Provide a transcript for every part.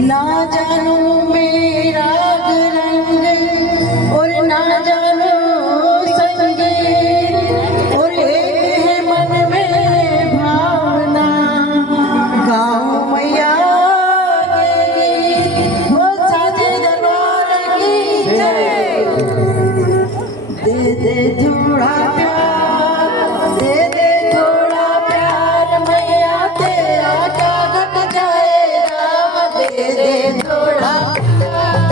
ना जानू मेरा रंग और ना जानू संगीत और एक है मन में भावना गाँव मैया के गीत वो साजे दरबार की जय। दे दे थोड़ा प्यार, दे दे थोड़ा प्यार मैया तेरा क्या घट जाएगा। दे दे थोड़ा प्यार,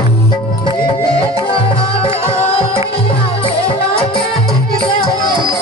दे दे थोड़ा प्यार मैया तेरा क्या घट जाएगा।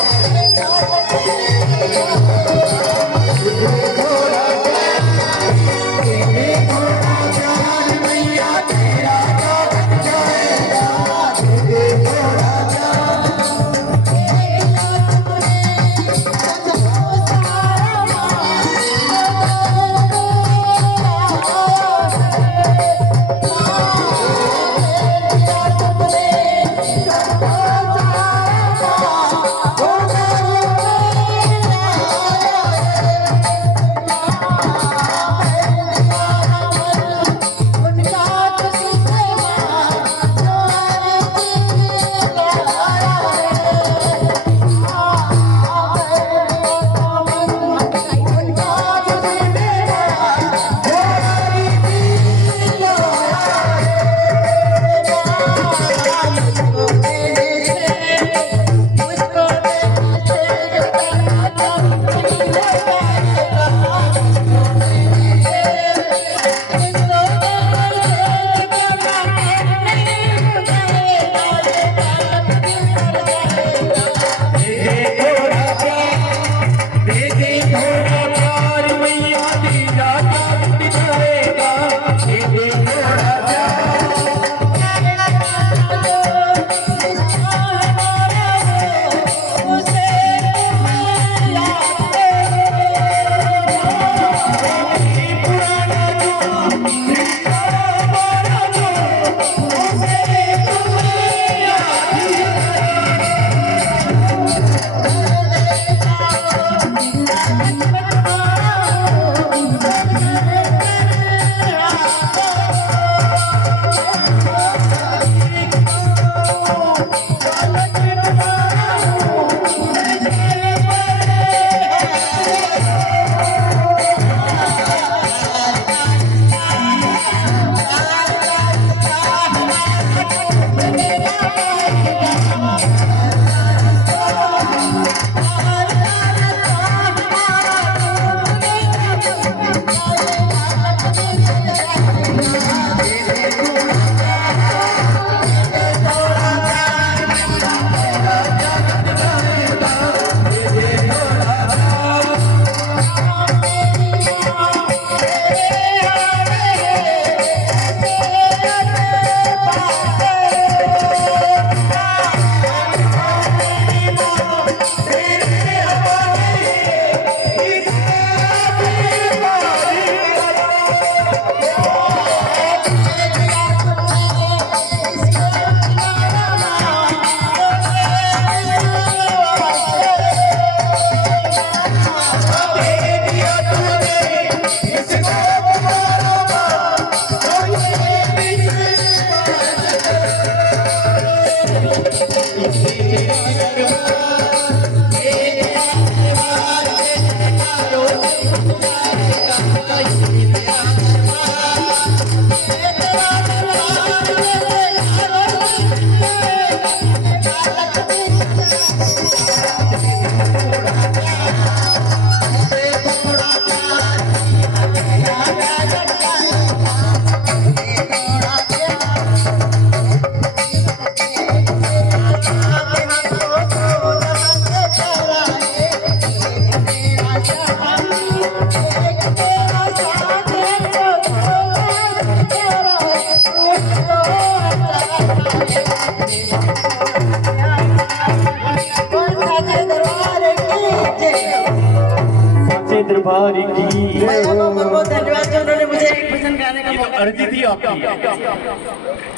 दरबार की मैं बहुत धन्यवाद जो उन्होंने मुझे एक भजन गाने का मौका अर्जी थी आपकी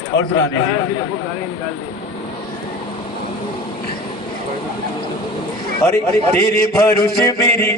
और सुना दीजिए। अरे तेरे भरोसे मेरी